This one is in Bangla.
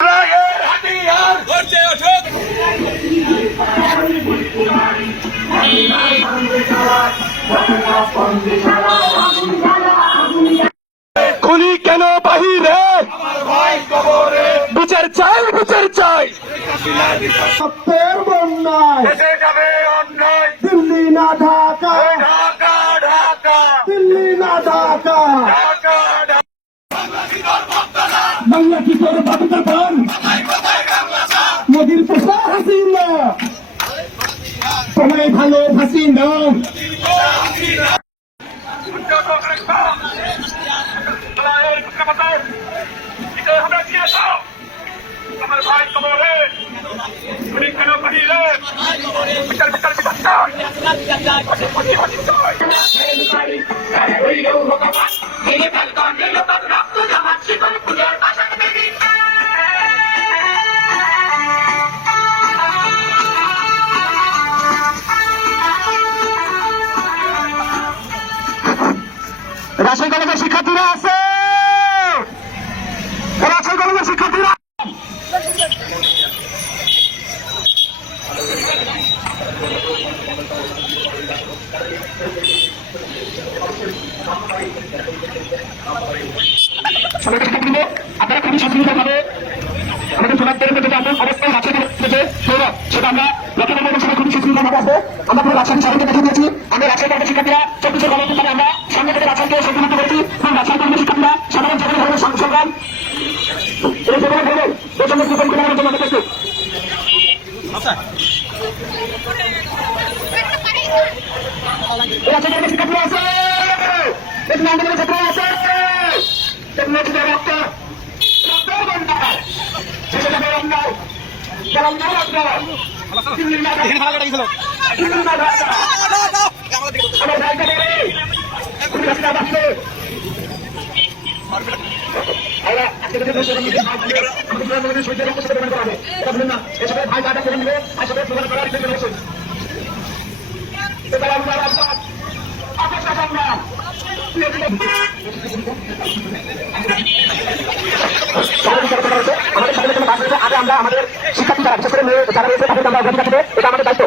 রাগের হাতিয়ার গর্জে ওঠুক খুনি কেন বাহিরে বিচার চাই বিচার চাই। সত্যের বন্যায় দিল্লি না ঢাকা। ঢাকা ঢাকা। দিল্লি না ঢাকা। ভালো হাসিনা রাজশাহী কলেজের শিক্ষার্থীরা আছে। রাজশাহী কলেজের শিক্ষার্থীরা আমরা খুবই আমরা রাজশাহী শিক্ষার্থীরা চব্বিশের গণঅভ্যুত্থানে আমরা এবং রাজশাহী কলেজের শিক্ষার্থীরা সাধারণ জীবনে ধর্মের সংগ্রাম এই জীবনে ধর্মে এই জন্য জীবন করে জন্য দেখেছি রাজশাহী কলেজের শিক্ষার্থীরা আছে দেখুন আন্দোলনের ছাত্র আছে দেখুন রক্ত রক্তের বন্যা শেষে যাবে অন্যায় যারা অন্যায় আপনার দিল্লি না দিল্লি না ঢাকা আমার ভাইকে দেখে আমাদের শিক্ষার্থী যারা বিশেষ করে যারা রয়েছে তাদেরকে আমরা অগ্রাধিকার দেবো। এটা আমাদের দায়িত্ব।